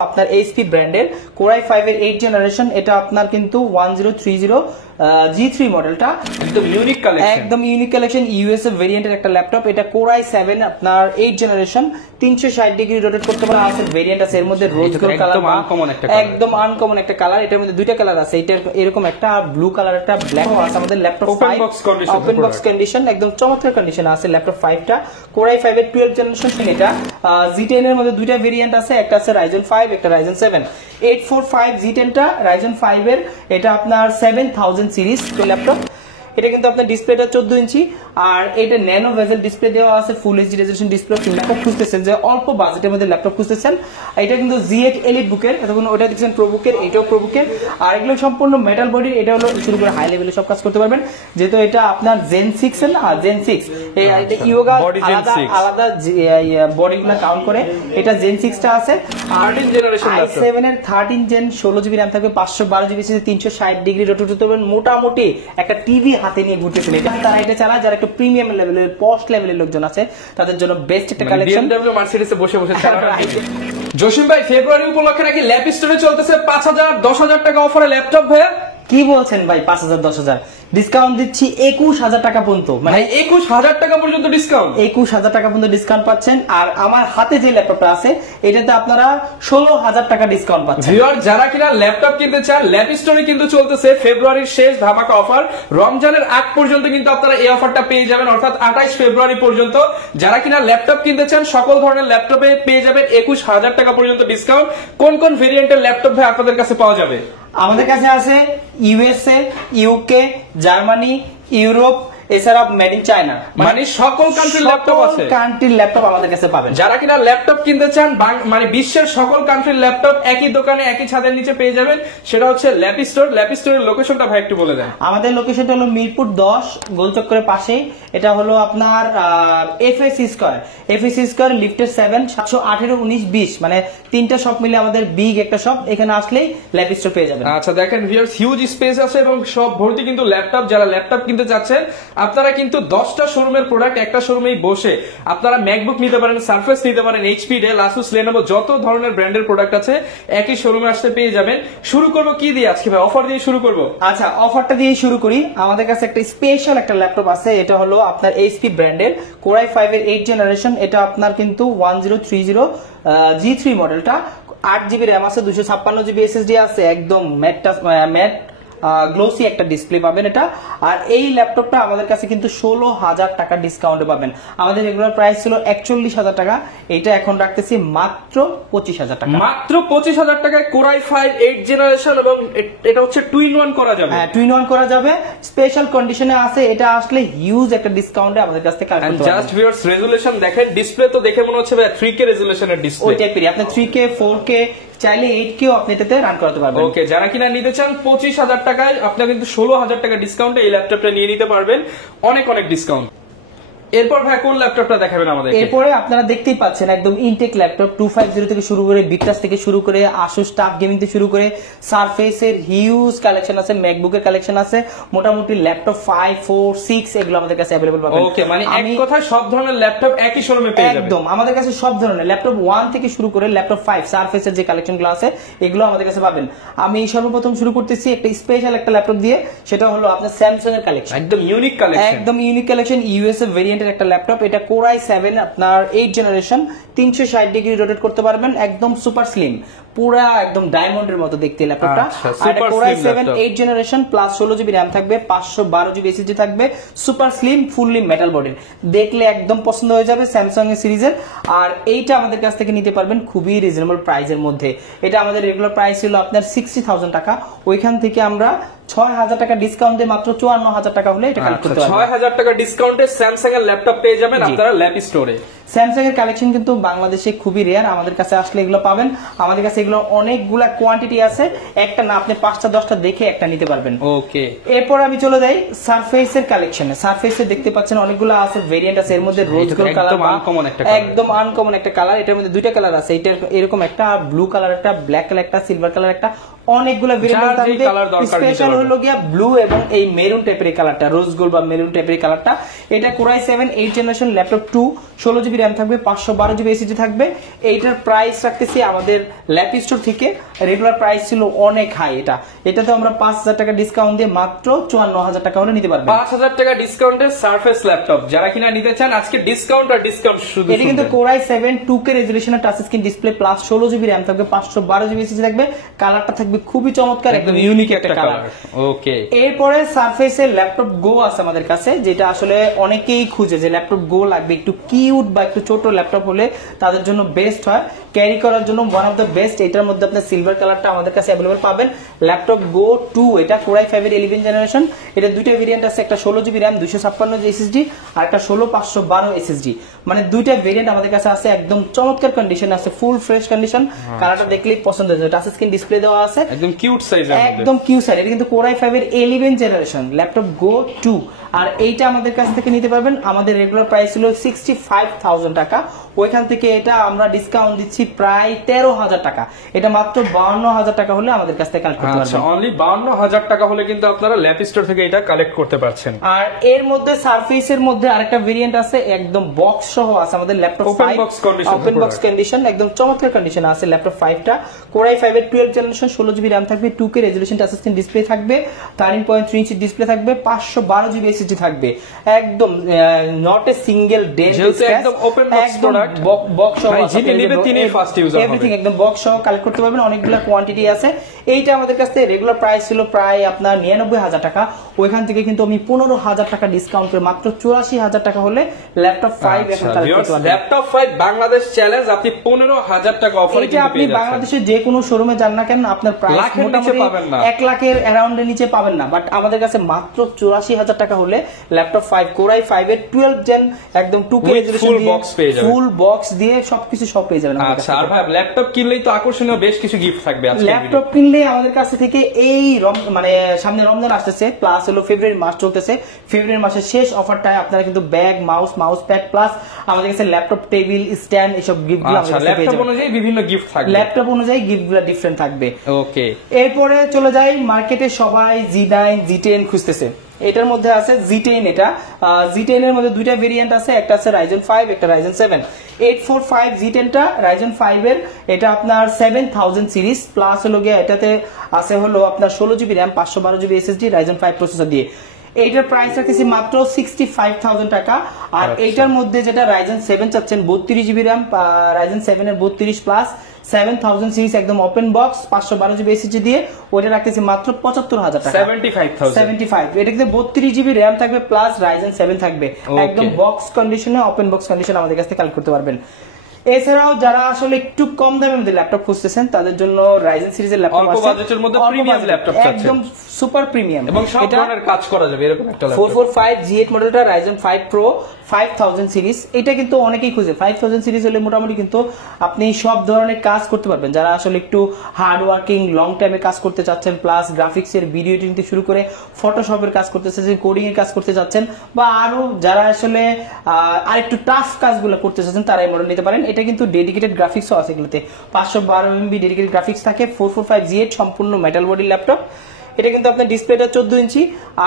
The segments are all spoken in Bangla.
আপনার এইচপি ব্র্যান্ডের কোরাই 5 এর 8 জেনারেশন, এটা আপনার কিন্তু 1030 G3 মডেলটা একদম ইউনিক কালেকশন ইউএসএ ভেরিয়েন্টের একটা ল্যাপটপ। এটা কোরাই 7 আপনার 8 জেনারেশন 360 ডিগ্রি রোটেট করতে পারে। আছে ভেরিয়েন্ট আছে এর মধ্যে রোজ গোল্ড কালার, একদম আনকমন একটা কালার। এটার মধ্যে দুইটা কালার আছে, এটা এরকম একটা ব্লু কালার একটা ব্ল্যাক আছে। আমাদের ল্যাপটপ 5 ওপেন বক্স কন্ডিশন, একদম চমৎকার কন্ডিশনে আছে ল্যাপটপ 5টা। কোরাই 5 এর 12 জেনারেশন। এটা Z10 এর মধ্যে দুইটা ভেরিয়েন্ট আছে, একটা আছে Ryzen 5 একটা Ryzen 7। 845 Z10 টা Ryzen 5 এর, এটা আপনার 7000 সিরিজ ল্যাপটপ। এটা কিন্তু আপনার ডিসপ্লেটা 14 ইঞ্চি আর এটা ন্যানো ভেজেল ডিসপ্লে দেওয়া আছে, full HD resolution display. Laptop খুঁজতেছেন যে অল্প বাজেটের মধ্যে ল্যাপটপ খুঁজতেছেন, এটা কিন্তু Z8 এলিট বুকের, এতক্ষণ ওটা দেখছেন প্রো বুকের, এটাও প্রো বুকের। আর এগুলো সম্পূর্ণ মেটাল বডির, এটা হলো শুরু করে হাই লেভেলে সব কাজ করতে পারবেন, যেহেতু এটা আপনার Zen 6 এর আর Zen 6 এটা ইয়োগা আলাদা বডিগুলো কাউন্ট করে এটা Zen 6 টা আছে। 13 জেনারেশন ল্যাপটপ, i7 এর 13 জেন 16GB RAM থাকবে, 512GB SSD, 360 ডিগ্রি রোটেট করতে পারবেন। মোটামুটি একটা টিভি হাতে নিয়ে ঘুরতেছেন এটা, তারা এটা চালায় যারা একটু প্রিমিয়াম লেভেলের পস্ট লেভেলের লোকজন আছে তাদের জন্য বেস্ট একটা কালেকশন। BMW মার্সিডিসে বসে বসে চালানো। জসিম ভাই, ফেব্রুয়ারি উপলক্ষে নাকি ল্যাপ স্টোরে চলতেছে 5000 10000 টাকা অফারে ল্যাপটপ ভাইয়া? কি বলছেন ভাই? 5000 10000 ডিসকাউন্ট দিচ্ছি 21000 টাকা পর্যন্ত, মানে 21000 টাকা পর্যন্ত ডিসকাউন্ট, 21000 টাকা পর্যন্ত ডিসকাউন্ট পাচ্ছেন। আর আমার হাতে যে ল্যাপটপটা আছে এটাতে আপনারা 16000 টাকা ডিসকাউন্ট পাচ্ছেন। ভিউয়ার, যারা কিনা ল্যাপটপ কিনতে চান, ল্যাপ স্টোরে কিন্তু চলতেছে ফেব্রুয়ারির শেষ ধামাকা অফার। রমজানের আগ পর্যন্ত কিন্তু আপনারা এই অফারটা পেয়ে যাবেন, অর্থাৎ 28 ফেব্রুয়ারি পর্যন্ত। যারা কিনা ল্যাপটপ কিনতে চান সকল ধরনের ল্যাপটপে পেয়ে যাবেন 21000 টাকা পর্যন্ত ডিসকাউন্ট। কোন কোন ভেরিয়েন্টের ল্যাপটপ ভাই আপনাদের কাছে পাওয়া যাবে? আমাদের কাছে আছে ইউএসএ, ইউকে, জার্মানি, ইউরোপ, এছাড়া মেড ইন চায়না, মানে সকল কান্ট্রির ল্যাপটপ আছে। কান্ট্রির ল্যাপটপ আমাদের কাছে পাবেন। যারা কিনা ল্যাপটপ কিনতে চান মানে বিশ্বের সকল কান্ট্রির ল্যাপটপ একই দোকানে একই ছাদের নিচে পেয়ে যাবেন, সেটা হচ্ছে ল্যাপ স্টোর। ল্যাপ স্টোরের লোকেশনটা ভাই একটু বলে দেন। আমাদের লোকেশনটা হলো মিরপুর 10 গোলচক্করের পাশেই। এটা হলো আপনার এফএসি স্কয়ার লিফটের 7 718 19 20, মানে তিনটা শপ মিলে আমাদের বিগ একটা শপ। এখানে আসলেই ল্যাপ স্টোর পেয়ে যাবেন। আচ্ছা দেখেন ভিউয়ার্স, হিউজ স্পেস আছে এবং সব ভর্তি কিন্তু ল্যাপটপ। যারা ল্যাপটপ কিনতে চাচ্ছেন আপনারা কিন্তু 10টা শোরুমের প্রোডাক্ট একটা শোরুমেই বসে আপনারা ম্যাকবুক নিতে পারেন, সারফেস নিতে পারেন, এইচপি, ডেল, আসুস, লেনোভো, যত ধরনের ব্র্যান্ডের প্রোডাক্ট আছে একই শোরুমে আসতে পেয়ে যাবেন। শুরু করব কি দিয়ে আজকে ভাই? অফার দিয়ে শুরু করব। আচ্ছা, অফারটা দিয়ে শুরু করি। আমাদের কাছে একটা স্পেশাল একটা ল্যাপটপ আছে, এটা হলো আপনার এইচপি ব্র্যান্ডের কোরাই 5 এর 8 জেনারেশন। এটা আপনার কিন্তু 1030 G3 মডেলটা, 8GB RAM আছে, 256GB SSD আছে, একদম ম্যাট গ্লোসি একটা ডিসপ্লে পাবেন এটা। আর এই ল্যাপটপটা আমাদের কাছে কিন্তু 16000 টাকা ডিসকাউন্টে পাবেন। আমাদের রেগুলার প্রাইস ছিল 41000 টাকা, এটা এখন রাখতেছি মাত্র 25000 টাকা। মাত্র 25000 টাকায় কোরাই 5 8 জেনারেশন, এবং এটা হচ্ছে 2-in-1 করা যাবে। হ্যাঁ, 2-in-1 করা যাবে, স্পেশাল কন্ডিশনে আছে। এটা আসলে হিউজ একটা ডিসকাউন্টে আমাদের কাছ থেকে কালেক্ট করতে পারবেন। জাস্ট ভিউয়ার্স, রেজোলিউশন দেখেন, ডিসপ্লে তো দেখে মনে হচ্ছে ভাই 3K রেজোলিউশনের ডিসপ্লে। ওই টাইপেরই, আপনি 3K 4K চাইলে 8K আপনি এটাতে রান করতে পারবেন। ওকে, যারা কিনা নিতে চান 25000 টাকায় আপনারা কিন্তু 16000 টাকা ডিসকাউন্টে এই ল্যাপটপটা নিয়ে নিতে পারবেন। অনেক ডিসকাউন্ট। এরপর ভাই কোন ল্যাপটপটা দেখাবেন আমাদের? এরপরে আপনারা দেখতেই পাচ্ছেন একদম ইনটেক ল্যাপটপ, 250 থেকে শুরু করে, বিটাস থেকে শুরু করে, আসুস টাফ গেমিং থেকে শুরু করে, সারফেসের হিউজ কালেকশন আছে, ম্যাকবুকের কালেকশন আছে। মোটামুটি ল্যাপটপ 5 4 6 এগুলো আমাদের কাছে अवेलेबल পাবেন। ওকে, মানে এক কথায় সব ধরনের ল্যাপটপ একই শোরুমে পেয়ে যাবেন। একদম আমাদের কাছে সব ধরনের ল্যাপটপ 1 থেকে শুরু করে ল্যাপটপ 5 সারফেসের যে কালেকশনগুলো আছে এগুলো আমাদের কাছে পাবেন। আমি সর্বপ্রথম শুরু করতেছি একটা স্পেশাল একটা ল্যাপটপ দিয়ে, সেটা হলো আপনার স্যামসাং এর কালেকশন। একদম ইউনিক কালেকশন ইউএসএ ভেরিয়েন্টের একটা ল্যাপটপ। এটা কোরাই 7 আপনার 8 জেনারেশন, 360 ডিগ্রি রোটেট করতে পারবেন, একদম সুপার স্লিম, পুরা একদম ডায়মন্ডের মতো দেখতে ল্যাপটপটা। আর এটা core i 7 8 generation plus 16GB RAM থাকবে, 512GB SSD থাকবে, সুপার স্লিম, ফুললি মেটাল বডির, দেখলে একদম পছন্দ হয়ে যাবে স্যামসাং এর সিরিজের। আর এইটা আমাদের কাছ থেকে নিতে পারবেন খুবই রিজনেবল প্রাইসের মধ্যে। এটা আমাদের রেগুলার প্রাইস ছিল আপনার 60000 টাকা, ওইখান থেকে আমরা 6000 টাকা ডিসকাউন্ট দিয়ে মাত্র 54000 টাকা হলে এটা কালেক্ট করতে পারবেন। 6000 টাকা ডিসকাউন্টে স্যামসাং এর ল্যাপটপ পেয়ে যাবেন আপনারা ল্যাপ স্টোরে। স্যামসাং এর কালেকশন কিন্তু বাংলাদেশে খুবই রেয়ার, আমাদের কাছে আসলে এগুলো পাবেন। আমাদের কাছে এগুলো অনেকগুলা কোয়ান্টিটি আছে, একটা না আপনি 5টা 10টা দেখে একটা নিতে পারবেন। ওকে, এরপর আমি চলে যাই সারফেসের কালেকশনে। সারফেসে দেখতে পাচ্ছেন অনেকগুলো আছে ভেরিয়েন্ট আছে, এর মধ্যে রোজ গোল্ড কালার, একদম আনকমন একটা কালার। এটার মধ্যে দুইটা কালার আছে, এটা এরকম একটা ব্লু কালার একটা, ব্ল্যাক কালার একটা, সিলভার কালার একটা, অনেকগুলো ভেরিয়েন্ট আছে। স্পেশাল হলো গিয়া ব্লু এবং এই মেরুন টাইপের কালারটা, রোজ গোল্ড বা মেরুন টাইপের কালারটা। এটা core i 7 8 generation laptop 2, 16GB RAM থাকবে, 512GB SSD থাকবে। এইটার প্রাইস রাখতেছি আমাদের ল্যাপ স্টোর থেকে রেগুলার প্রাইস ছিল অনেক হাই, এটাতে আমরা 5000 টাকা ডিসকাউন্ট দিয়ে মাত্র 54000 টাকা হলে নিতে পারবেন। 5000 টাকা ডিসকাউন্টে সারফেস ল্যাপটপ যারা কিনা নিতে চান আজকে ডিসকাউন্ট আর ডিসকাউন্ট শুধু। এটা কিন্তু কোরাই 7 2K রেজোলিউশনের touch screen display plus 16GB RAM থাকবে, 512GB এসএসডি থাকবে, কালারটা থাকবে খুবই চমৎকার, একদম ইউনিক একটা কালার। ওকে, এরপরে সারফেসের ল্যাপটপ গো আছে আমাদের কাছে, যেটা আসলে অনেকেই খুঁজে যে ল্যাপটপ গো লাগবে, একটু কিউট বা একটু ছোট ল্যাপটপ হলে তাদের জন্য বেস্ট হয়, ক্যারি করার জন্য ওয়ান অফ দ্য বেস্ট। এটার মধ্যে আপনি সিলভার কালারটা আমাদের কাছে অ্যাভেলেবল পাবেন। ল্যাপটপ গো 2, এটা কোরাই 5 এর 11 জেনারেশন। এটা দুইটা ভেরিয়েন্ট আছে, একটা 16GB র‍্যাম 256 এসএসডি আর একটা 16512 এসএসডি, মানে দুইটা ভেরিয়েন্ট আমাদের কাছে আছে, একদম চমৎকার কন্ডিশন আছে, ফুল ফ্রেশ কন্ডিশন। কালারটা দেখলেই পছন্দ হয়ে যাবে, টাচ স্ক্রিন ডিসপ্লে দেওয়া আছে, একদম কিউট সাইজের মধ্যে, একদম কিউট সাইজ। এটা কিন্তু কোরাই 5 এর 11 জেনারেশন ল্যাপটপ গো 2, আর এইটা আমাদের কাছ থেকে নিতে পারবেন। আমাদের রেগুলার প্রাইস ছিল 65000 টাকা, ওইখান থেকে এটা আমরা ডিসকাউন্ট দিচ্ছি প্রায় 13000 টাকা, এটা মাত্র 52000 টাকা হলে আমাদের কাছ থেকে কালেক্ট করতে পারবেন। অনলি 52000 টাকা হলে কিন্তু আপনারা ল্যাপ স্টোর থেকে এটা কালেক্ট করতে পারছেন। আর এর মধ্যে সারফেসের মধ্যে আরেকটা ভেরিয়েন্ট আছে, একদম বক্স সহ আছে আমাদের ল্যাপটপ 5, ওপেন বক্স কন্ডিশন, একদম চমৎকার কন্ডিশন আছে ল্যাপটপ 5টা। কোরাই 5 এর 12 জেনারেশন, 16GB র‍্যাম থাকবে, 2K resolution touch screen display থাকবে, 13.3 ইঞ্চি ডিসপ্লে থাকবে, 512GB এসএসডি থাকবে, একদম নট এ সিঙ্গেল ডেন্ট, একদম ওপেন বক্স প্রোডাক্ট, বক্স সহ যিনি নেবে তিনি ফার্স্ট ইউজার হবে, এভরিথিং একদম বক্স সহ কালেক্ট করতে পারবেন, অনেকগুলো কোয়ান্টিটি আছে। এইটা আমাদের কাছে রেগুলার প্রাইস ছিল প্রায় আপনার 99000 টাকা, ওইখান থেকে কিন্তু আমি 15000 টাকা ডিসকাউন্ট করে মাত্র 84000 টাকা হলে ল্যাপটপ 5 এখন কালেক্ট করতে পারবেন। ল্যাপটপ 5 বাংলাদেশ চ্যালেঞ্জ, আপনি 15000 টাকা অফারে কিন্তু আপনি বাংলাদেশে যে কোনো শোরুমে যান না কেন, আপনার প্রাইস মোটামুটি 1 লাখের অ্যারাউন্ডের নিচে পাবেন না, বাট আমাদের কাছে মাত্র 84000 টাকা হলে ল্যাপটপ 5 কোরাই 5 এর 12 জেন একদম 2K রেজোলিউশন দিয়ে ফুল বক্স দিয়ে সবকিছু সব পেয়ে যাবেন। আচ্ছা, আর ভাই ল্যাপটপ কিনলেই তো আকর্ষণীয় বেশ কিছু গিফট থাকবে আজকে। ল্যাপটপ কিনলে আমাদের কাছে থেকে এই মানে সামনে রমজান আসতেছে, প্লাস হলো ফেব্রুয়ারি মাস চলতেছে, ফেব্রুয়ারি মাসের শেষ অফারটায় আপনারা কিন্তু ব্যাগ, মাউস প্যাড প্লাস আমাদের কাছে ল্যাপটপ টেবিল স্ট্যান্ড এসব গিফটগুলো আমাদের কাছে পেয়ে যাবেন। ল্যাপটপ অনুযায়ী বিভিন্ন গিফট থাকবে, ল্যাপটপ অনুযায়ী গিফটগুলো ডিফারেন্ট থাকবে। ওকে, এরপরে চলে যাই মার্কেটে সবাই G9 G10 খুঁজতেছে, এটার মধ্যে আছে G10। এটা G10 এর মধ্যে দুইটা ভেরিয়েন্ট আছে, একটা আছে Ryzen 5, একটা Ryzen 7। 845 G10 টা Ryzen 5 এর, এটা আপনার 7000 সিরিজ, প্লাস হলো গিয়ে এটাতে আছে হলো আপনার 16GB RAM 512GB SSD Ryzen 5 processor দিয়ে। এইটার প্রাইস রাখতেছি মাত্র 65000 টাকা। আর এইটার মধ্যে যেটা Ryzen 7 চাচ্ছেন 32GB র‍্যাম, Ryzen 7 এর 32 প্লাস 7000 সিরিজ একদম ওপেন বক্স 512GB এসএসডি দিয়ে, ওইটা রাখতেছি মাত্র 75000 টাকা, 75। এটা কিন্তু 32GB র‍্যাম থাকবে প্লাস Ryzen 7 থাকবে, একদম বক্স কন্ডিশনে, ওপেন বক্স কন্ডিশন আমাদের কাছ থেকে কালেক্ট করতে পারবেন। এছাড়াও যারা আসলে একটু কম দামের মধ্যে ল্যাপটপ খুঁজতেছেন তাদের জন্য রাইজেন সিরিজের ল্যাপটপ আছে, অল্প বাজেটের মধ্যে প্রিমিয়াম ল্যাপটপ চাচ্ছেন, একদম সুপার প্রিমিয়াম এবং সব ধরনের কাজ করা যাবে এরকম একটা ল্যাপটপ। 445 G8 মডেলটা Ryzen 5 Pro 5000 সিরিজ, এটা কিন্তু অনেকেই খুঁজে। 5000 সিরিজ হলে মোটামুটি কিন্তু আপনি সব ধরনের কাজ করতে পারবেন, যারা আসলে একটু হার্ড ওয়ার্কিং লং টাইমে কাজ করতে চাচ্ছেন, প্লাস গ্রাফিক্সের ভিডিও এডিটিং থেকে শুরু করে ফটোশপের কাজ করতে চাচ্ছেন, কোডিং এর কাজ করতে চাচ্ছেন, বা আরো যারা আসলে আরেকটু টাফ কাজগুলো করতে চাচ্ছেন তারা এই মডেল নিতে পারেন। এটা কিন্তু ডেডিকেটেড গ্রাফিক্সও আছে, এগুলোতে 512 MB ডেডিকেটেড গ্রাফিক্স থাকে। 445 G8 সম্পূর্ণ মেটাল বডি ল্যাপটপ। এটা কিন্তু আপনার ডিসপ্লেটা 14 ইঞ্চি,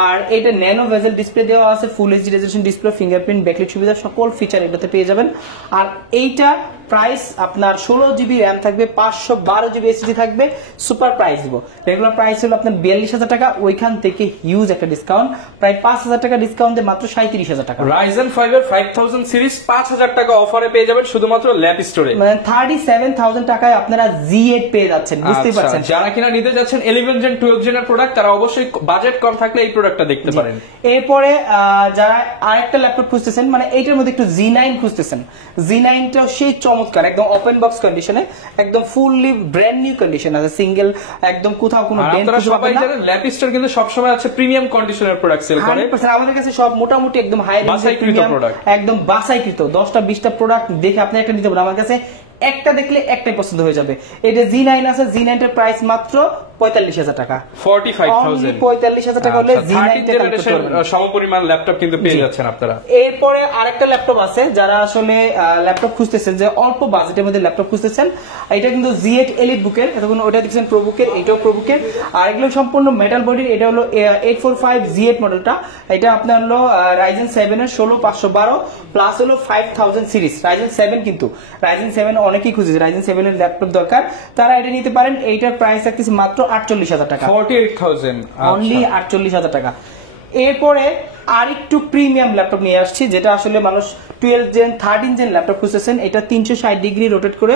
আর এটা ন্যানো ভেজেল ডিসপ্লে দেওয়া আছে, full HD resolution display, fingerprint, backlight সুবিধা, সকল ফিচার এটাতে পেয়ে যাবেন। আর এইটা প্রাইস আপনার 16GB র্যাম থাকবে, 512GB এসএসডি থাকবে, সুপার প্রাইস দিব। রেগুলার প্রাইস হলো আপনার 42000 টাকা, ওইখান থেকে হিউজ একটা ডিসকাউন্ট, প্রায় 5000 টাকা ডিসকাউন্ট দিয়ে মাত্র 37000 টাকা। Ryzen 5 এর 5000 সিরিজ 5000 টাকা অফারে পেয়ে যাবেন শুধুমাত্র ল্যাপ স্টোরে, মানে 37000 টাকায় আপনারা G8 পেয়ে যাচ্ছেন, বুঝতেই পারছেন। যারা কিনা নিতে যাচ্ছেন 11 জেন 12 জেনের প্রোডাক্ট, তারা অবশ্যই বাজেট কম থাকলে এই প্রোডাক্টটা দেখতে পারেন। এরপরে যারা আরেকটা ল্যাপটপ খুঁজতেছেন, মানে এইটার মধ্যে একটু G9 খুঁজতেছেন, G9টা সেই চমৎকার, একদম ওপেন বক্স কন্ডিশনে, একদম ফুললি ব্র্যান্ড নিউ কন্ডিশন আছে, সিঙ্গেল একদম কোথাও কোনো ডেন্ট কিছু পাবেন না। ল্যাপ স্টোর কিন্তু সব সময় আছে প্রিমিয়াম কন্ডিশনের প্রোডাক্ট সেল করে। 100% আমাদের কাছে সব মোটামুটি একদম হাই রেঞ্জের প্রিমিয়াম, একদম বাছাইকৃত 10টা 20টা প্রোডাক্ট দেখে আপনি একটা নিতে পারেন। আমার কাছে একটা দেখলে একটাই পছন্দ হয়ে যাবে। এটা G9 আছে, G9 এর প্রাইস মাত্র 45000 টাকা, 45000 45000 টাকা হলে G9 সমপরিমাণ ল্যাপটপ কিন্তু পেয়ে যাচ্ছেন আপনারা। এরপরে আরেকটা ল্যাপটপ আছে, যারা আসলে ল্যাপটপ খুঁজতেছেন, যে অল্প বাজেটের মধ্যে ল্যাপটপ খুঁজতেছেন, এটা কিন্তু G8 এলিট বুকের, এতক্ষণ ওটা দেখছেন প্রো বুকের, এটাও প্রো বুকের, আর এগুলো সম্পূর্ণ মেটাল বডির। এটা হলো 845 G8 মডেলটা, এটা আপনার হলো Ryzen 7 এর 16512 প্লাস হলো 5000 সিরিজ Ryzen 7, কিন্তু Ryzen 7 অনেকেই খুঁজেছে রাইজেন 7 এর ল্যাপটপ দরকার, তারা এটা নিতে পারেন। এইটার প্রাইস থাকতেছে মাত্র 48,000 টাকা, 48,000 অনলি 48,000 টাকা। এরপরে আরেকটু প্রিমিয়াম ল্যাপটপ নিয়ে আসছি, যেটা আসলে মানুষ 12 জেন 13 জেন ল্যাপটপ খুঁজতেছেন। এটা 360 ডিগ্রি রোটেট করে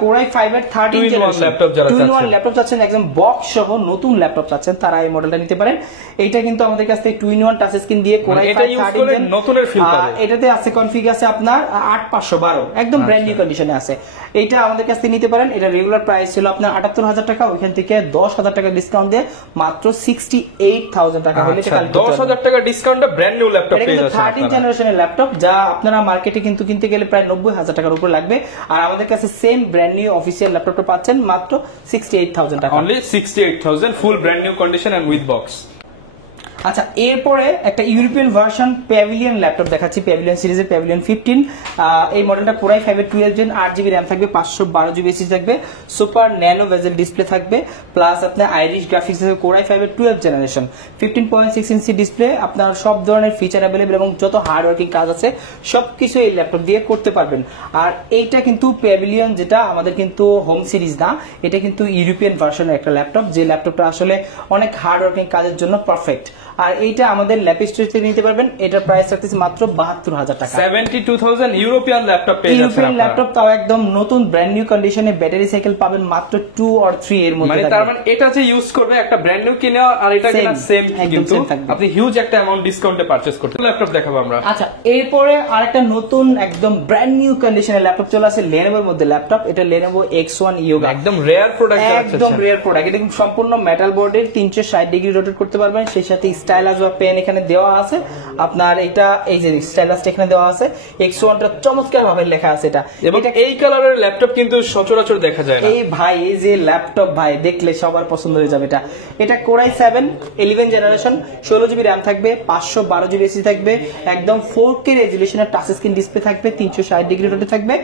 Core i5 এর 13 জেন ল্যাপটপ যারা চাচ্ছেন, ল্যাপটপ চাচ্ছেন একদম বক্স সহ নতুন ল্যাপটপ চাচ্ছেন, তারা এই মডেলটা নিতে পারেন। এইটা কিন্তু আমাদের কাছ থেকে 2-in-1 টাচ স্ক্রিন দিয়ে Core i5 13 জেন নতুনের ফিল পাবে। এটাতে আছে কনফিগ আছে আপনার 8512, একদম ব্র্যান্ড নিউ কন্ডিশনে আছে। এইটা আমাদের কাছ থেকে নিতে পারেন। এটা রেগুলার প্রাইস ছিল আপনার 78,000 টাকা, ওইখান থেকে 10,000 টাকা ডিসকাউন্ট দিয়ে মাত্র 68,000 টাকা হলে 10,000 টাকা ডিসকাউন্টে ব্র্যান্ড নিউ ল্যাপটপ পেয়ে যাচ্ছেন। 13 জেনারেশনের ল্যাপটপ, যা আপনারা মার্কেটে কিন্তু কিনতে গেলে প্রায় 90,000 টাকার উপর লাগবে, আর আমাদের কাছে সেম ব্র্যান্ড নিউ অফিসিয়াল ল্যাপটপটা পাচ্ছেন মাত্র 68,000 টাকা, only 68,000 full brand new condition and with box. আচ্ছা, এরপরে একটা ইউরোপিয়ান ভার্সন প্যাভিলিয়ন ল্যাপটপ দেখাচ্ছি, প্যাভিলিয়ন সিরিজের প্যাভিলিয়ন 15। এই মডেলটা Core i5 এর 12 জেন 8GB র্যাম থাকবে, 512GB এসএসডি থাকবে, সুপার ন্যানো বেজেল ডিসপ্লে থাকবে, প্লাস আপনার আইরিশ গ্রাফিক্স থাকবে। Core i5 এর 12 জেনারেশন 15.6 ইঞ্চি ডিসপ্লে, আপনার সব ধরনের ফিচার অ্যাভেলেবল এবং যত হার্ড ওয়ার্কিং কাজ আছে সবকিছু এই ল্যাপটপ দিয়ে করতে পারবেন। আর এইটা কিন্তু প্যাভিলিয়ন, যেটা আমাদের কিন্তু হোম সিরিজ না, এটা কিন্তু ইউরোপিয়ান ভার্সনের একটা ল্যাপটপ, যে ল্যাপটপটা আসলে অনেক হার্ড ওয়ার্কিং কাজের জন্য পারফেক্ট। আর এইটা আমাদের ল্যাপ স্টোর থেকে নিতে পারবেন। এটার প্রাইস রাখতেছে মাত্র 72,000 টাকা, 72,000 ইউরোপিয়ান ল্যাপটপ পেয়ে যাচ্ছেন। ইউরোপিয়ান ল্যাপটপ, তাও একদম নতুন ব্র্যান্ড নিউ কন্ডিশনে, ব্যাটারি সাইকেল পাবেন মাত্র 2 or 3 এর মধ্যে। মানে তার মানে এটা যে ইউজ করবে একটা ব্র্যান্ড নিউ কিনে আর এটা কিনা সেম, কিন্তু আপনি হিউজ একটা অ্যামাউন্ট ডিসকাউন্টে পারচেজ করতে ল্যাপটপ দেখাবো আমরা। আচ্ছা, এরপরে আরেকটা নতুন একদম ব্র্যান্ড নিউ কন্ডিশনের ল্যাপটপ চলে আসে Lenovoর মধ্যে ল্যাপটপ। এটা Lenovo X1 Yoga, একদম রেয়ার প্রোডাক্ট, একদম রেয়ার প্রোডাক্ট। এটা কিন্তু সম্পূর্ণ মেটাল বোর্ডের 360 ডিগ্রি রোটেট করতে পারবেন, সেই সাথে স্টাইলাস বা পেন এখানে দেওয়া আছে আপনার। এটা এই যে স্টাইলাসটা এখানে দেওয়া আছে, X1 টা চমৎকার ভাবে লেখা আছে এটা। এবং এই কালারের ল্যাপটপ কিন্তু সচরাচর দেখা যায় না। এই ভাই, এই যে ল্যাপটপ ভাই দেখলে সবার পছন্দ হয়ে যাবে। এটা Core i7 11 generation, 16GB RAM থাকবে, 512GB এসএসডি থাকবে, একদম 4K রেজোলিউশনের টাচ স্ক্রিন ডিসপ্লে থাকবে, 360 ডিগ্রি রোটেট থাকবে,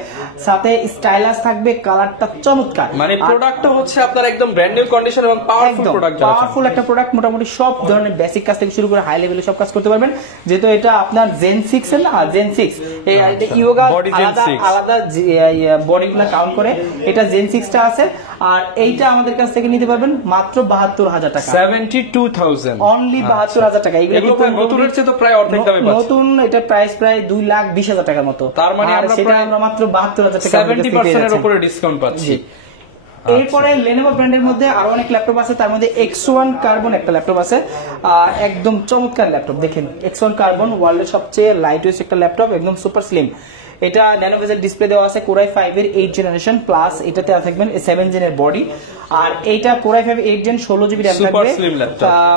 সাথে স্টাইলাস থাকবে, কালারটা চমৎকার। মানে প্রোডাক্টটা হচ্ছে আপনার একদম ব্র্যান্ড নিউ কন্ডিশন এবং পাওয়ারফুল প্রোডাক্ট, পাওয়ারফুল একটা প্রোডাক্ট। মোটামুটি সব ধরনের বেসিক কাজ থেকে শুরু করে হাই লেভেলে সব কাজ করতে পারবেন, যেহেতু এটা আপনার Zen 6 এর না, Zen 6 এই ইয়োগা আলাদা বডিগুলো কাউন্ট করে এটা Zen 6 টা আছে। আর এইটা আমাদের কাছ থেকে নিতে পারবেন মাত্র 72,000 টাকা, 72,000 অনলি 72,000 টাকা। এগুলো নতুনের চেয়ে তো প্রায় অর্ধেক দামে পাচ্ছেন। নতুন এটা প্রাইস প্রায় 2,20,000 টাকার মতো, তার মানে আমরা মাত্র 72,000 টাকা 70% এর উপরে ডিসকাউন্ট পাচ্ছি। এরপরে Lenovo ব্র্যান্ডের মধ্যে আরো অনেক ল্যাপটপ আছে, তার মধ্যে X1 কার্বন একটা ল্যাপটপ আছে, একদম চমৎকার ল্যাপটপ। দেখেন X1 কার্বন ওয়ার্ল্ডের সবচেয়ে লাইট ওয়েট একটা ল্যাপটপ, একদম সুপার স্লিম। এটা ন্যানো বেজেল ডিসপ্লে দেওয়া আছে, Core i5 এর 8 জেনারেশন, প্লাস এটাতে থাকবেন 7 জেনের বডি। আর এইটা Core i5 8 gen 16GB RAM থাকবে,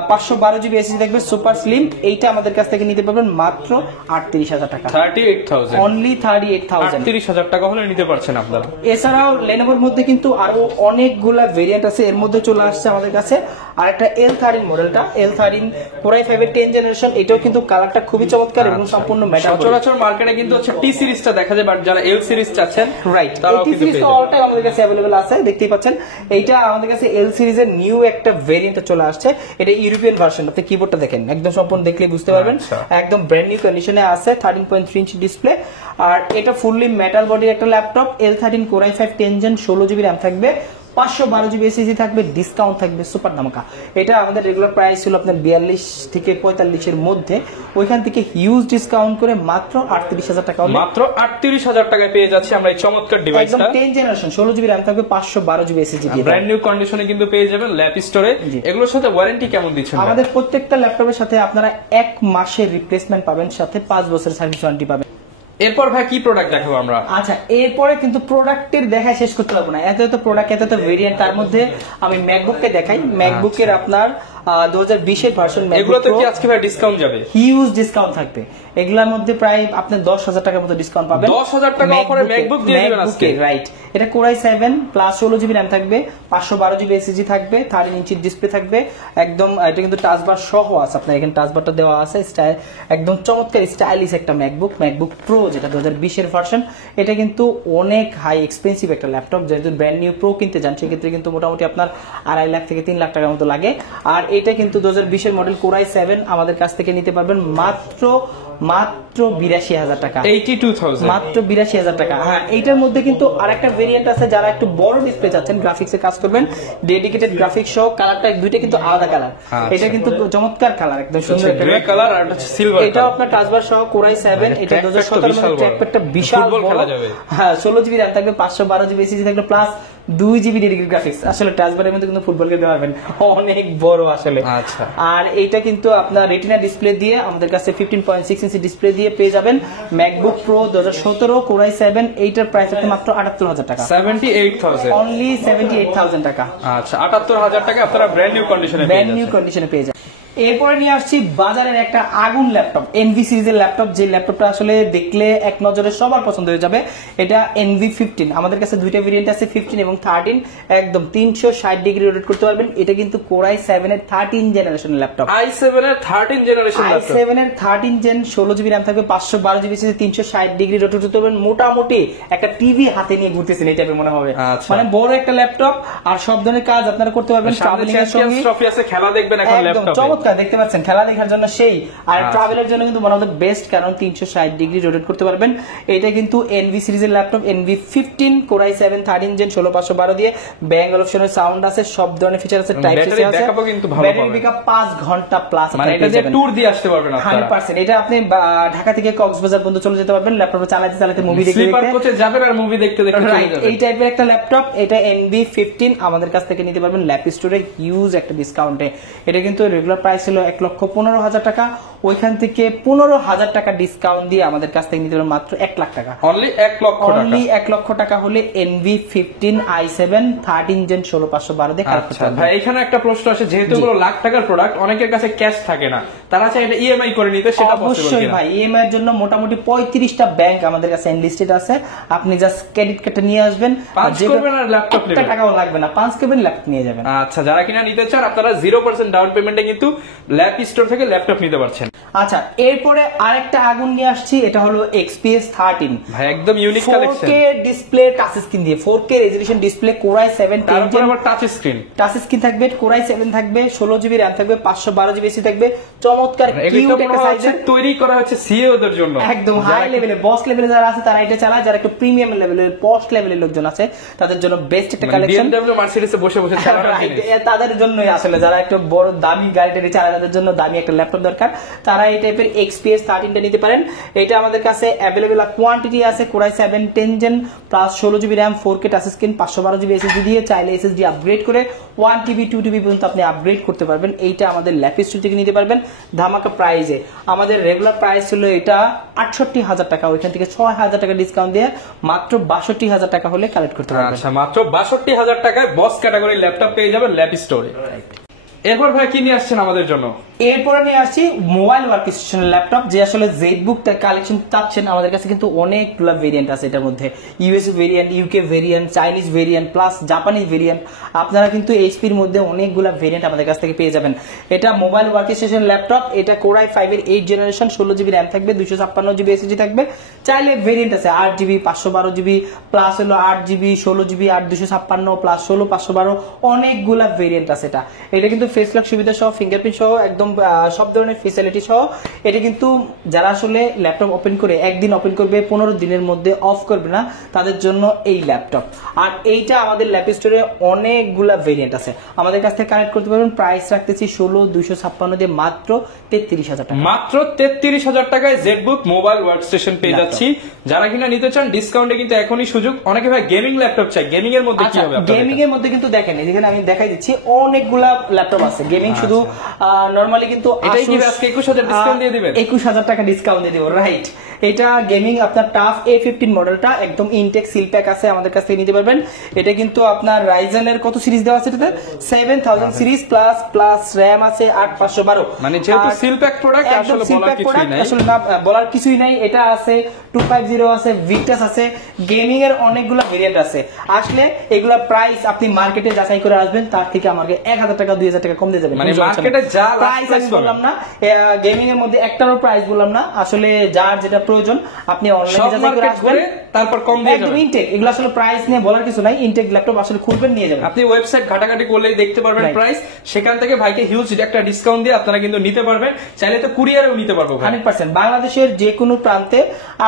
512GB এসএসডি থাকবে, সুপার স্লিম। এইটা আমাদের কাছ থেকে নিতে পারবেন মাত্র 38,000 টাকা, 38,000, অনলি 38,000, 38,000 টাকা হলে নিতে পারছেন আপনারা। এছাড়াও Lenovoর মধ্যে কিন্তু আরো অনেকগুলা ভেরিয়েন্ট আছে, এর মধ্যে চলে আসছে আমাদের কাছে আর একটা L13 মডেলটা, L13 Core i5 এর 10 জেনারেশন। এটাও কিন্তু কালারটা খুবই চমৎকার এবং সম্পূর্ণ মেটাল। সচরাচর মার্কেটে কিন্তু হচ্ছে T সিরিজটা দেখা যায়, বাট যারা L সিরিজ চাচ্ছেন রাইট, T সিরিজটা অল টাইম আমাদের কাছে अवेलेबल আছে, দেখতেই পাচ্ছেন। এইটা আমাদের কাছে L সিরিজের নিউ একটা ভেরিয়েন্ট চলে আসছে, এটা ইউরোপিয়ান ভার্সন। আপনি কিবোর্ডটা দেখেন, একদম সম্পূর্ণ দেখলে বুঝতে পারবেন, একদম ব্র্যান্ড নিউ কন্ডিশনে আছে, 13.3 ইঞ্চি ডিসপ্লে। আর এটা ফুললি মেটাল বডির একটা laptop, L13 Core i5 10 gen 16GB RAM থাকবে, 512GB এসএসডি থাকবে, ডিসকাউন্ট থাকবে সুপার ধামাকা। এটা আমাদের রেগুলার প্রাইস ছিল আপনার 42 থেকে 45 এর মধ্যে, ওইখান থেকে হিউজ ডিসকাউন্ট করে মাত্র 38,000 টাকা, মাত্র 38,000 টাকায় পেয়ে যাচ্ছি আমরা এই চমৎকার ডিভাইসটা। একদম 10 জেনারেশন 16GB র্যাম থাকবে, 512GB এসএসডি দিয়ে ব্র্যান্ড নিউ কন্ডিশনে কিন্তু পেয়ে যাবেন ল্যাপ স্টোরে। এগুলোর সাথে ওয়ারেন্টি কেমন দিচ্ছেন? আমাদের প্রত্যেকটা ল্যাপটপের সাথে আপনারা 1 মাসের রিপ্লেসমেন্ট পাবেন, সাথে 5 বছরের সার্ভিস ওয়ারেন্টি পাবেন। এরপর ভাই কি প্রোডাক্ট দেখাবো আমরা? আচ্ছা, এরপরে কিন্তু প্রোডাক্টের দেখা শেষ করতে পারবো না, এত প্রোডাক্ট, এত ভেরিয়েন্ট। তার মধ্যে আমি ম্যাকবুককে দেখাই। ম্যাকবুকের আপনার 2020 এর ভার্সন, এগুলোতে কি আজকে ভাই ডিসকাউন্ট যাবে? হিউজ ডিসকাউন্ট থাকবে। এগুলোর মধ্যে প্রায় আপনি 10,000 টাকার মতো ডিসকাউন্ট পাবেন। 10,000 টাকা অফারে ম্যাকবুক দিয়ে দিবেন আজকে, রাইট। এটা Core i7 plus 16GB RAM থাকবে, 512GB এসএসডি থাকবে, 13 ইঞ্চির ডিসপ্লে থাকবে, একদম এটা কিন্তু টাচ বার সহ আছে, আপনার এখানে টাচ বারটা দেওয়া আছে, স্টাইল একদম চমৎকার স্টাইলিশ একটা ম্যাকবুক প্রো, যেটা 2020 এর ভার্সন। এটা কিন্তু অনেক হাই এক্সপেন্সিভ একটা ল্যাপটপ, যেহেতু ব্র্যান্ড নিউ প্রো কিনতে যান সেক্ষেত্রে কিন্তু মোটামুটি আপনার 2.5 লাখ থেকে 3 লাখ টাকার মতো লাগে। আর এটা কিন্তু 2020 এর মডেল কোরাই 7 আমাদের কাছ থেকে নিতে পারবেন মাত্র 82,000 টাকা, 82,000 মাত্র 82,000 টাকা। হ্যাঁ, এইটার মধ্যে কিন্তু আরেকটা ভেরিয়েন্ট আছে, যারা একটু বড় ডিসপ্লে চাচ্ছেন, গ্রাফিক্সে কাজ করবেন, ডেডিকেটেড গ্রাফিক্স সহ, কালারটা দুইটা কিন্তু আলাদা কালার। এটা কিন্তু চমৎকার কালার, একদম সুন্দর গ্রে কালার আর সিলভার। এটা আপনার টাচবার সহ কোরাই 7, এটা 2017 মডেল, ট্র্যাকপ্যাডটা বিশাল বড়। হ্যাঁ, 16 জিবি র‍্যাম থাকবে, 512 জিবি এসএসডি থাকবে, প্লাস 2 জিবি ডেডিকেটেড গ্রাফিক্স। আসলে টাচবারের মধ্যে কিন্তু ফুটবল খেলতে পারবেন, অনেক বড় আসলে। আচ্ছা, আর এইটা কিন্তু আপনার রেটিনা ডিসপ্লে দিয়ে আমাদের কাছে 15.6 ইঞ্চি ডিসপ্লে দিয়ে পেয়ে যাবেন ম্যাকবুক প্রো 2017 কোরাই 7। এইটার প্রাইস আছে মাত্র 78,000 টাকা, 78,000, অনলি 78,000 টাকা। আচ্ছা, 78,000 টাকা আপনারা ব্র্যান্ড নিউ কন্ডিশনে পেয়ে যাচ্ছেন। এরপরে নিয়ে আসছি বাজারের একটা আগুন ল্যাপটপ, এনভি সিরিজের ল্যাপটপ, যে ল্যাপটপটা আসলে দেখলে এক নজরে সবার পছন্দ হয়ে যাবে। এটা এনভি 15, আমাদের কাছে দুইটা ভেরিয়েন্ট আছে, 15 এবং 13, একদম 360 ডিগ্রি রোটেট করতে পারবেন। এটা কিন্তু কোরাই 7 এর 13 জেনারেশনের ল্যাপটপ, i7 এর 13 জেনারেশন ল্যাপটপ, i7 এর 13 জেন, 16 জিবি র‍্যাম থাকবে, 512 জিবি এসএসডি, 360 ডিগ্রি রোটেট করতে পারবেন। মোটামুটি একটা টিভি হাতে নিয়ে ঘুরতেছেন এই টাইপের মনে হবে, মানে বড় একটা ল্যাপটপ, আর সব ধরনের কাজ আপনারা করতে পারবেন। ট্রাভেলিং এর সঙ্গে ট্রফি আছে, খেলা দেখবেন এখন ল্যাপটপে, চমৎকার দেখতে পাচ্ছেন, খেলা দেখার জন্য সেই, আর ট্রাভেলের জন্য কিন্তু ওয়ান অফ দ্য বেস্ট, কারণ 360 ডিগ্রি রোটেট করতে পারবেন। এটা কিন্তু এনভি সিরিজের ল্যাপটপ, এনভি 15 কোরাই 7 13 জেন 16512 দিয়ে, ব্যাং অপশনের সাউন্ড আছে, সব ধরনের ফিচার আছে, টাইপ সি আছে, ব্যাটারি ব্যাকআপ 5 ঘন্টা প্লাস, মানে এটা যে ট্যুর দিয়ে আসতে পারবেন আপনারা 100%। এটা আপনি ঢাকা থেকে কক্সবাজার পর্যন্ত চলে যেতে পারবেন, ল্যাপটপে চালাতে চালাতে মুভি দেখতে স্লিপার কোচে যাবেন আর মুভি দেখতে দেখতে চলে যাবেন। এই টাইপের একটা ল্যাপটপ, এটা এনভি 15 আমাদের কাছ থেকে নিতে পারবেন ল্যাপ স্টোরে হিউজ একটা ডিসকাউন্টে। এটা কিন্তু রেগুলার প্রাইস ছিল 1,15,000 টাকা, ওইখান থেকে 15,000 টাকা ডিসকাউন্ট দিয়ে আমাদের কাছ থেকে নিতে পারবেন মাত্র 1 লাখ টাকা, অনলি 1 লক্ষ টাকা, অনলি 1 লক্ষ টাকা হলে এনভি 15 i7 13 জেন 16512 দিয়ে কালেক্ট করতে পারবেন। ভাই এখানে একটা প্রশ্ন আসে, যেহেতু এগুলো লাখ টাকার প্রোডাক্ট, অনেকের কাছে ক্যাশ থাকে না, তারা চাই এটা ইএমআই করে নিতে, সেটা পসিবল কিনা? অবশ্যই ভাই, ইএমআই এর জন্য মোটামুটি 35টা ব্যাংক আমাদের কাছে এনলিস্টেড আছে, আপনি জাস্ট ক্রেডিট কার্ডটা নিয়ে আসবেন, পাঁচ করবেন আর ল্যাপটপ নেবেন, টাকাও লাগবে না, 5 করবেন ল্যাপটপ নিয়ে যাবেন। আচ্ছা, যারা কিনা নিতে চান আপনারা 0% ডাউন পেমেন্টে কিন্তু ল্যাপ স্টোর থেকে ল্যাপটপ নিতে পারছেন। আচ্ছা, এরপরে আরেকটা আগুন নিয়ে আসছি, এটা হলো XPS 13 ভাই, একদম unique collection, 4K display, touch screen দিয়ে, 4K রেজোলিউশন ডিসপ্লে, কোরাই 7 তারপর আবার টাচ স্ক্রিন থাকবে, কোরাই 7 থাকবে, 16 জিবি র‍্যাম থাকবে, 512 জিবি এসএসডি থাকবে, চমৎকার কিউট একটা সাইজের, তৈরি করা হচ্ছে সিইও দের জন্য, একদম হাই লেভেলে, বস লেভেলে যারা আছে তারা এটা চালায়, যারা একটু প্রিমিয়াম লেভেলের, পোস্ট লেভেলের লোকজন আছে তাদের জন্য বেস্ট একটা কালেকশন। BMW মার্সিডিসে বসে বসে চালানো তাদের জন্যই আসলে, যারা একটু বড় দামি গাড়ি টাড়ি চালায় তাদের জন্য দামি একটা ল্যাপটপ দরকার, তারা এই টাইপের XPS 13 টা নিতে পারেন। এটা আমাদের কাছে অ্যাভেলেবল কোয়ান্টিটি আছে, core i 7 10 gen plus 16 GB RAM, 4K touch screen, 512 GB SSD দিয়ে, চাইলে এসএসডি আপগ্রেড করে 1 টিবি 2 টিবি পর্যন্ত আপনি আপগ্রেড করতে পারবেন। এইটা আমাদের ল্যাপ স্টোর থেকে নিতে পারবেন ধামাকা প্রাইসে। আমাদের রেগুলার প্রাইস ছিল এটা 68,000 টাকা, ওইখান থেকে 6,000 টাকা ডিসকাউন্ট দিয়ে মাত্র 62,000 টাকা হলে কালেক্ট করতে পারবেন। আচ্ছা, মাত্র 62,000 টাকায় বস ক্যাটাগরি ল্যাপটপ পেয়ে যাবেন ল্যাপ স্টোরে। এরপর ভাই কি নিয়ে আসছেন আমাদের জন্য? এরপরে নিয়ে আসছি মোবাইল ওয়ার্কস্টেশনের ল্যাপটপ, যে আসলে জেডবুক কালেকশন চাচ্ছেন, আমাদের কাছে কিন্তু অনেকগুলো ভেরিয়েন্ট আছে এটার মধ্যে, US variant, UK variant, Chinese variant, plus Japanese variant, আপনারা কিন্তু এইচপির মধ্যে অনেকগুলো ভেরিয়েন্ট আমাদের কাছ থেকে পেয়ে যাবেন। এটা মোবাইল ওয়ার্কস্টেশন ল্যাপটপ, এটা কোরাই 5 এর 8 জেনারেশন, 16 জিবি র‍্যাম থাকবে, 256 জিবি এসএসডি থাকবে, চাইলে ভেরিয়েন্ট আছে 8 জিবি 512 জিবি, প্লাস হলো 8 জিবি 16 জিবি 8 256 প্লাস 16 512, অনেকগুলা ভেরিয়েন্ট আছে। এটা কিন্তু ফেস লক সুবিধা সহ, ফিঙ্গারপ্রিন্ট সহ, একদম সব ধরনের ফ্যাসিলিটি সহ। এটা কিন্তু যারা আসলে ল্যাপটপ ওপেন করে একদিন ওপেন করবে, 15 দিনের মধ্যে অফ করবে না, তাদের জন্য এই ল্যাপটপ। আর এইটা আমাদের ল্যাপ স্টোরে অনেকগুলা ভেরিয়েন্ট আছে, আমাদের কাছ থেকে কানেক্ট করতে পারবেন। প্রাইস রাখতেছি 16,256 দিয়ে মাত্র 33,000 টাকা, মাত্র 33,000 টাকায় জেডবুক মোবাইল ওয়ার্কস্টেশন পেয়ে যাচ্ছি। যারা কিনা নিতে চান ডিসকাউন্টে কিন্তু এখনই সুযোগ। অনেকে ভাই গেমিং ল্যাপটপ চাই, গেমিং এর মধ্যে কি হবে? গেমিং এর মধ্যে কিন্তু দেখেন, এখানে আমি দেখাই দিচ্ছি অনেকগুলা ল্যাপটপ আছে গেমিং, শুধু নরমালি কিন্তু এটাই কি আজকে 21,000 ডিসকাউন্ট দিয়ে দিবেন? 21,000 টাকা ডিসকাউন্ট দিয়ে দিব, রাইট। এটা গেমিং আপনার টাফ A15 মডেলটা, একদম ইনটেক সিল প্যাক আছে, আমাদের কাছ থেকে নিতে পারবেন। এটা কিন্তু আপনার রাইজেনের কত সিরিজ দেওয়া আছে এটাতে? 7000 সিরিজ প্লাস র‍্যাম আছে 8512, মানে যেহেতু সিল প্যাক প্রোডাক্ট আসলে বলার কিছুই নাই, আসলে না বলার কিছুই নাই। এটা আছে 250 আছে, ভিক্টাস আছে, গেমিং এর অনেকগুলো ভেরিয়েন্ট আছে। আসলে এগুলা প্রাইস আপনি মার্কেটে যাচাই করে আসবেন, তার থেকে আমাকে 1000 টাকা 2000 টাকা কম দিয়ে যাবেন, মানে মার্কেটে যা প্রাইস আমি বললাম না, গেমিং এর মধ্যে একটারও প্রাইস বললাম না, আসলে যার যেটা প্রয়োজন আপনি অনলাইনে যাচাই করে আসবেন, তারপর কম দিয়ে একদম ইনটেক। এগুলো আসলে প্রাইস নিয়ে বলার কিছু নাই, ইনটেক ল্যাপটপ আসলে খুলবেন নিয়ে যাবেন। আপনি ওয়েবসাইট ঘাটাঘাটি করলেই দেখতে পারবেন প্রাইস, সেখান থেকে ভাইকে হিউজ একটা ডিসকাউন্ট দিয়ে আপনারা কিন্তু নিতে পারবেন, চাইলে তো কুরিয়ারেও নিতে পারবো 100%। বাংলাদেশের যে কোনো প্রান্তে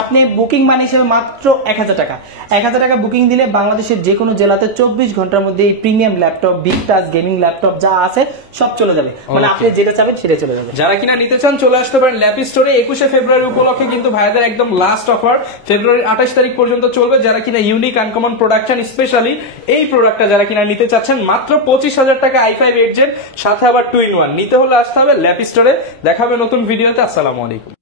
আপনি বুকিং মানি হিসেবে মাত্র 1000 টাকা, 1000 টাকা বুকিং দিলে বাংলাদেশের যে কোনো জেলাতে 24 ঘন্টার মধ্যে এই premium laptop, big touch gaming laptop যা আছে সব চলে যাবে, মানে আপনি যেটা চাবেন সেটা চলে যাবে। যারা কিনা নিতে চান চলে আসতে পারেন ল্যাপ স্টোরে। 21শে ফেব্রুয়ারি উপলক্ষে কিন্তু ভাইদের একদম লাস্ট অফার, ফেব্রুয়ারি 28 তারিখ পর্যন্ত চলবে। যারা কিনা ইউনিক আনকমন প্রোডাকশন, স্পেশালি এই প্রোডাক্টটা যারা কিনা নিতে চাচ্ছেন মাত্র 25,000 টাকা i5 8 জেন, সাথে আবার 2 in 1 নিতে হলে আসতে হবে ল্যাপ স্টোরে। দেখা হবে নতুন ভিডিওতে। আসসালামু আলাইকুম।